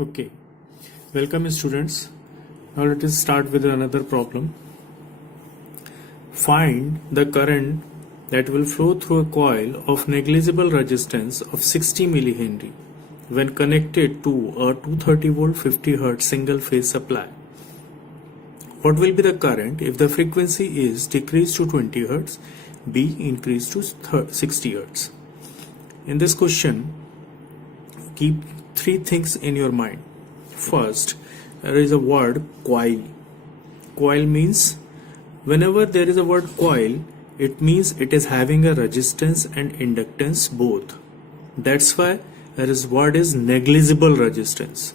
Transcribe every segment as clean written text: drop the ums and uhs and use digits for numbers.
Okay, welcome students. Now let us start with another problem. Find the current that will flow through a coil of negligible resistance of 60 millihenry when connected to a 230 volt 50 Hz single phase supply. What will be the current if the frequency is decreased to 20 Hz, B increased to 60 Hz? In this question, keep three things in your mind. First, there is a word coil. Coil means whenever there is a word coil, it means it is having a resistance and inductance both. That's why there is word is negligible resistance.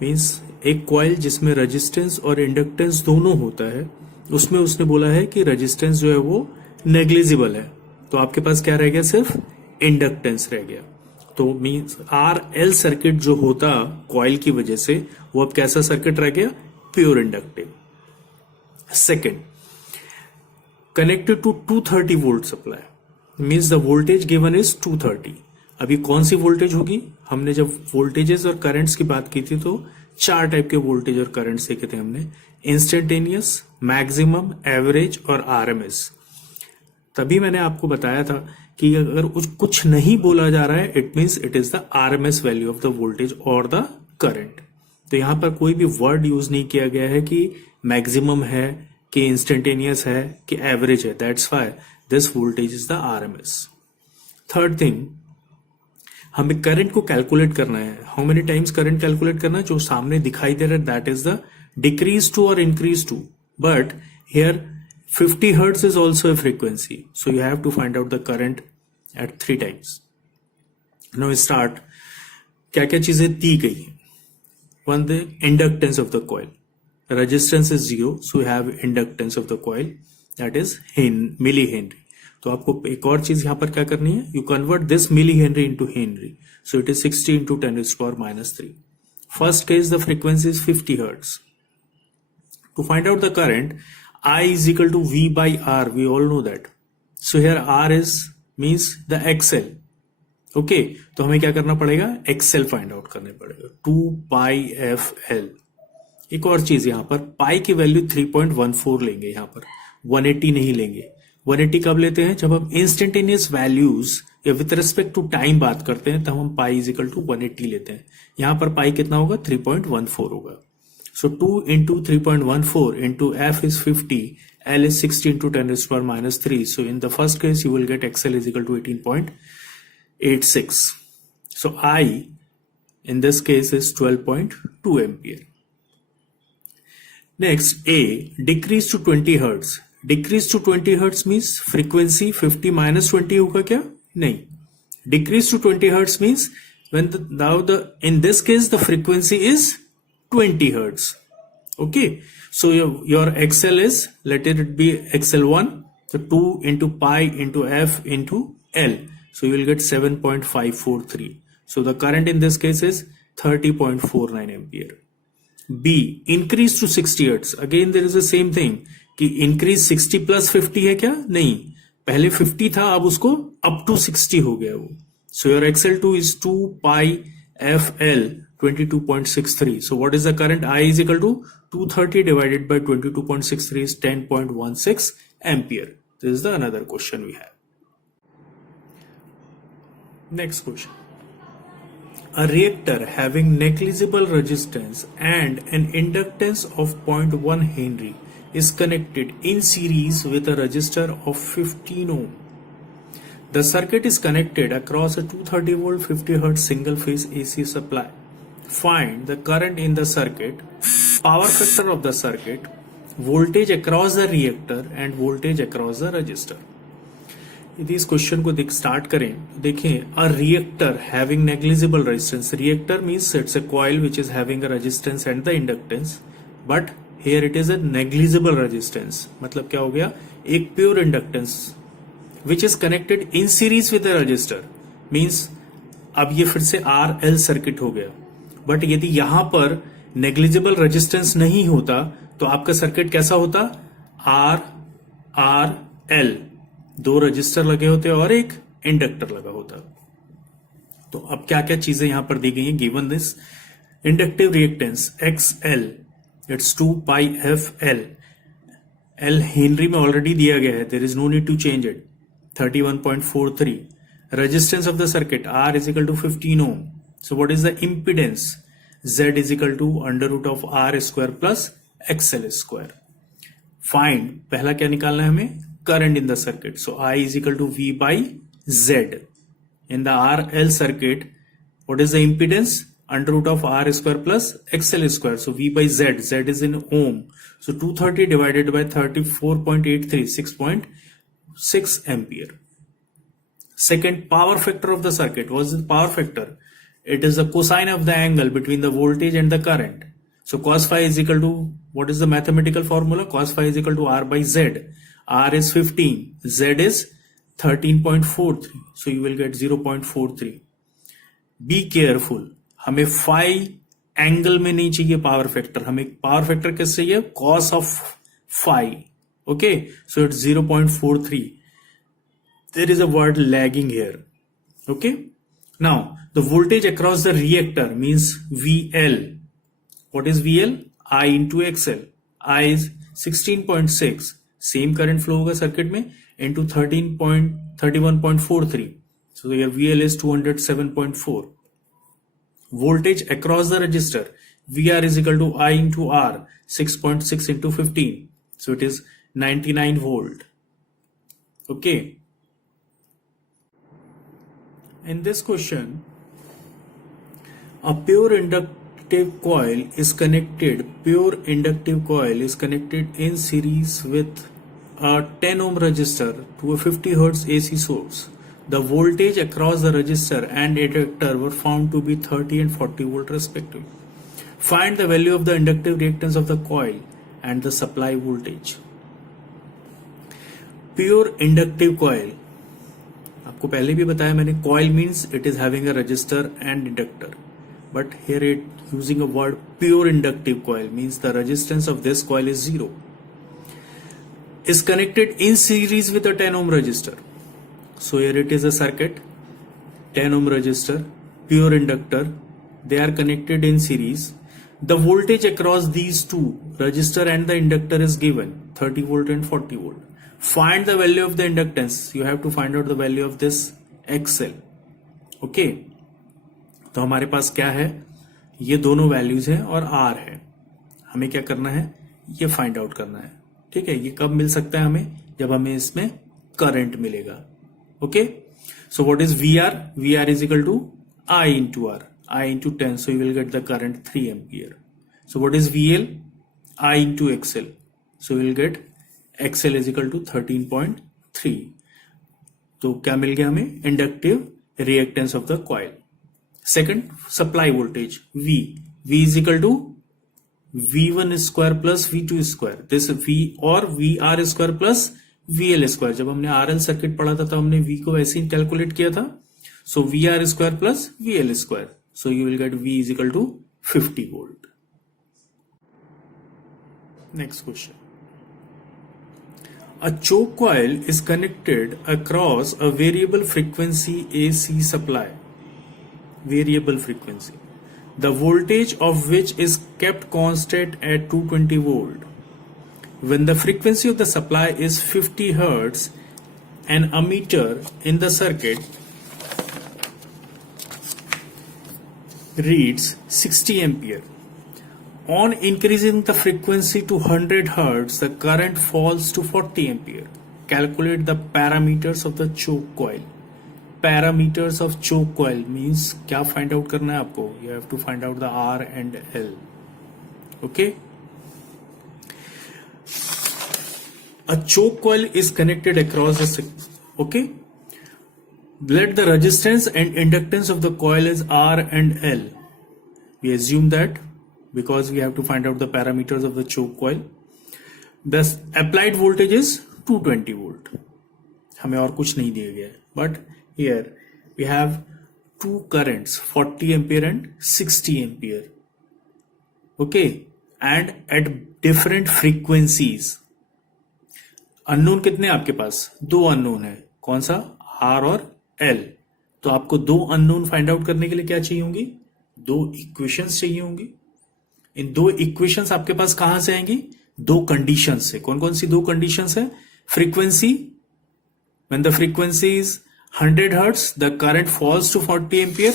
Means एक coil जिसमें resistance और inductance दोनों होता है, उसमें उसने बोला है कि रेजिस्टेंस जो है वो नेग्लिजिबल है, तो आपके पास क्या रह गया, सिर्फ इंडक्टेंस रह गया. तो मींस आर एल सर्किट जो होता कॉइल की वजह से वो अब कैसा सर्किट रह गया, pure inductive. Second, connected to 230 volt supply means the voltage given is 230. अभी कौन सी वोल्टेज होगी, हमने जब वोल्टेजेस और करंट्स की बात की थी तो चार टाइप के वोल्टेज और करंट्स देखे थे हमने, इंस्टेंटेनियस, मैक्सिमम, एवरेज और आरएमएस. तभी मैंने आपको बताया था कि अगर कुछ नहीं बोला जा रहा है, it means it is the RMS value of the voltage और द करंट. तो यहां पर कोई भी वर्ड यूज नहीं किया गया है कि मैक्सिमम है, कि इंस्टेंटेनियस है, कि एवरेज है. That's why this voltage is the RMS. Third thing, हमें करंट को कैलकुलेट करना है. How many times current calculate करना है, जो सामने दिखाई दे रहा है that is the decrease to और increase to. But here 50 hertz is also a frequency, so you have to find out the current at 3 times. Now start. क्या क्या चीजें दी गई हैं. One, the inductance of the coil. Resistance is 0, so you have inductance of the coil, that is millihenry. तो आपको एक और चीज यहां पर क्या करनी है, you convert this millihenry into henry, so it is 60 into 10 raised to power minus 3. First case, the frequency is 50 hertz. To find out the current, I is equal to V by R. We all know that. So here R is means the XL. Okay. तो हमें क्या करना पड़ेगा, XL find out करने पड़ेगा. 2 pi FL. एक और चीज यहां पर पाई की वैल्यू 3.14 लेंगे, यहां पर 180 नहीं लेंगे. 180 कब लेते हैं, जब हम इंस्टेंटेनियस वैल्यूज या विद रिस्पेक्ट टू टाइम बात करते हैं, तब हम पाई इज इक्वल टू 180 लेते हैं. यहां पर पाई कितना होगा, 3.14 होगा. So 2 into 3.14 into F is 50, L is 60 into 10 raised to power minus 3. So in the first case, you will get XL is equal to 18.86. So I in this case is 12.2 ampere. Next, A, decrease to 20 Hertz. Decrease to 20 Hertz means frequency 50 minus 20 होगा क्या, नहीं. Decrease to 20 Hertz means when in this case the frequency is 20 hertz. Okay, so your XL is, let it be XL1, so 2 into pi into F into L, so you will get 7.543. So the current in this case is 30.49 ampere. B, increase to 60 hertz. Again there is the same thing कि increase 60 plus 50 है क्या, नहीं, पहले 50 था, अब उसको up to 60 हो गया वो. So your XL2 is 2 pi FL 22.63. So what is the current? I is equal to 230 divided by 22.63 is 10.16 ampere. This is the another question we have. Next question. A reactor having negligible resistance and an inductance of 0.1 Henry is connected in series with a resistor of 15 ohm. The circuit is connected across a 230 volt 50 Hz single phase AC supply. Find the current in the circuit, power factor of the circuit, voltage across the reactor and voltage across the resistor. यदि इस question को start करें, देखें, a reactor having negligible resistance. Reactor means it's a coil which is having a resistance and the inductance, but here it is a negligible resistance. मतलब क्या हो गया, एक pure inductance which is connected in series with a resistor. Means अब ये फिर से RL circuit हो गया. बट यदि यहां पर नेग्लिजिबल रेजिस्टेंस नहीं होता तो आपका सर्किट कैसा होता, आर आर एल, 2 रजिस्टर लगे होते और एक इंडक्टर लगा होता. तो अब क्या क्या चीजें यहां पर दी गई हैं, given this Inductive reactance XL, it's 2 pi FL. L henry में ऑलरेडी दिया गया है, there is no need to change it, 31.43. Resistance of the circuit R is equal to 15 ohm. So what is the impedance? Z is equal to under root of R square plus XL square. Find, पहला क्या निकालना है हमें? Current in the circuit. So I is equal to V by Z. In the RL circuit, what is the impedance? Under root of R square plus XL square. So V by Z. Z is in ohm. So 230 divided by 34.83, 6.6 ampere. Second, power factor of the circuit. What is the power factor? It is the cosine of the angle between the voltage and the current. So cos phi is equal to, what is the mathematical formula? Cos phi is equal to R by Z. R is 15, Z is 13.43. So you will get 0.43. Be careful. हमें phi angle में नहीं चाहिए power factor, हमें power factor किस चाहिए? cos of phi. Okay, so it's 0.43. There is a word lagging here. Okay, now the voltage across the reactor means VL. What is VL? I into XL. I is 16.6. Same current flow होगा circuit में into 31.43. So your VL is 207.4. Voltage across the resistor VR is equal to I into R, 6.6 into 15. So it is 99 volt. Okay. In this question, a pure inductive coil is connected in series with a 10 ohm resistor to a 50 hertz AC source. The voltage across the resistor and inductor were found to be 30 and 40 volt respectively. Find the value of the inductive reactance of the coil and the supply voltage. Pure inductive coil, आपको पहले भी बताया मैंने, coil means it is having a resistor and inductor, but here it using a word pure inductive coil means the resistance of this coil is 0. Is connected in series with a 10 ohm resistor. So here it is a circuit, 10 ohm resistor, pure inductor, they are connected in series. The voltage across these two, resistor and the inductor, is given 30 volt and 40 volt. Find the value of the inductance. You have to find out the value of this XL. Okay, तो हमारे पास क्या है? ये दोनों values हैं और R है. हमें क्या करना है? ये फाइंड आउट करना है. ठीक है, ये कब मिल सकता है हमें? जब हमें इसमें करंट मिलेगा. Okay, so what is VR? VR is equal to I into R, I into 10, so you will get the current 3 ampere. So what is VL? I into XL, so you will get XL is equal to 13.3. तो क्या मिल गया हमें? Inductive reactance of the coil. Second, supply voltage V. V is equal to V1 square plus V2 square. This V or VR square plus VL square. जब हमने RL circuit पढ़ा था तो हमने V को वैसे ही कैलकुलेट किया था. So VR square plus VL square, so you will get V is equal to 50 volt. Next question. A choke coil is connected across a variable frequency AC supply. Variable frequency. The voltage of which is kept constant at 220 volt. When the frequency of the supply is 50 hertz, an ammeter in the circuit reads 60 ampere. On increasing the frequency to 100 hertz, the current falls to 40 ampere. Calculate the parameters of the choke coil. Parameters of choke coil means क्या find out करना है आपको? You have to find out the R and L. Okay. A choke coil is connected across the okay. Let the resistance and inductance of the coil is R and L. We assume that because we have to find out the parameters of the choke coil. The applied voltage is 220 volt. हमें और कुछ नहीं दिया गया है. But here we have two currents, 40 ampere and 60 ampere. Okay, and at different frequencies. Unknown कितने आपके पास? 2 unknown है. कौन सा? R और L. तो आपको 2 अननोन फाइंड आउट करने के लिए क्या चाहिए होंगी? दो इक्वेशंस चाहिए होंगी। इन दो इक्वेशंस आपके पास कहां से आएंगी? दो कंडीशंस से। कौन कौन सी दो कंडीशंस है? Frequency, when the frequency is 100 hertz the current falls to 40 ampere,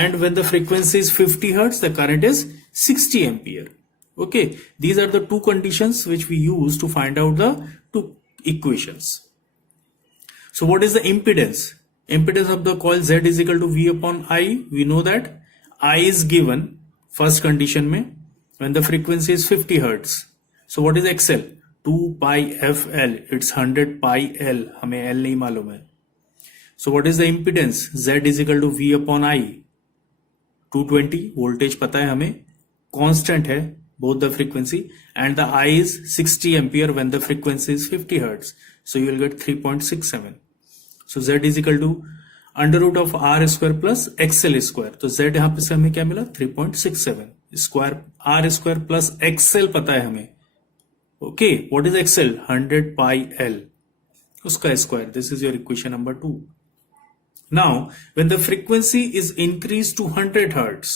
and when the frequency is 50 hertz the current is 60 ampere. Okay, these are the two conditions which we use to find out the two equations. So what is the impedance? Impedance of the coil Z is equal to V upon I. We know that I is given first condition में when the frequency is 50 hertz. So what is XL? 2 pi FL. It's 100 pi L. हमें L नहीं मालूम है. So what is the impedance? Z is equal to V upon I. 220 voltage पता है हमें. Constant है both the frequency, and the I is 60 ampere when the frequency is 50 hertz. So you will get 3.67. So Z is equal to under root of R square plus XL square. तो Z यहाँ पे से हमें क्या मिला? 3.67. Square R square plus XL पता है हमें. Okay, what is XL? 100 pi L. Uska square. This is your equation number 2. Now, when the frequency is increased to 100 hertz,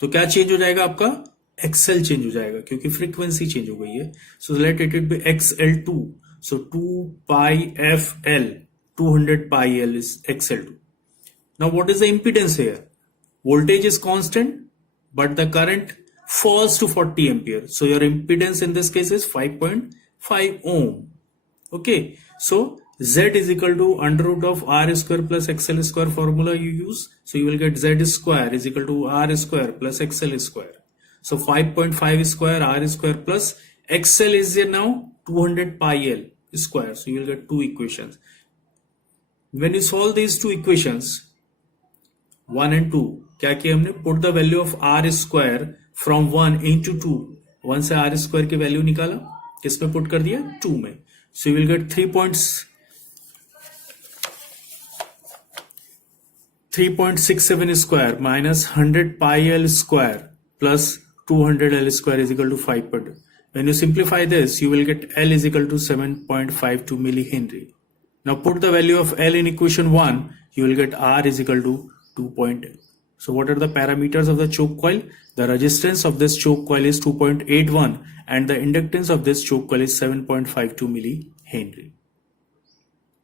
तो क्या चेंज हो जाएगा आपका? XL चेंज हो जाएगा क्योंकि फ्रीक्वेंसी चेंज हो गई है. So let it be XL2. So 2 pi FL. 200 pi L is XL2. Now what is the impedance here? Voltage is constant, but the current falls to 40 ampere. So your impedance in this case is 5.5 ohm. Okay. So Z is equal to under root of R square plus XL square formula you use. So you will get Z square is equal to R square plus XL square. So 5.5 square R square plus XL is here now 200 pi L square. So you will get two equations. When you solve these two equations, 1 and 2, क्या किया हमने? Put the value of R square from 1 into 2. 1 से R square की value निकाला, किस में put कर दिया? 2 में. So you will get 3.67 square minus 100 pi L square plus 200 L square is equal to 5. When you simplify this, you will get L is equal to 7.52 millihenry. Now put the value of L in equation 1, you will get R is equal to 2.8. So what are the parameters of the choke coil? The resistance of this choke coil is 2.81 and the inductance of this choke coil is 7.52 millihenry.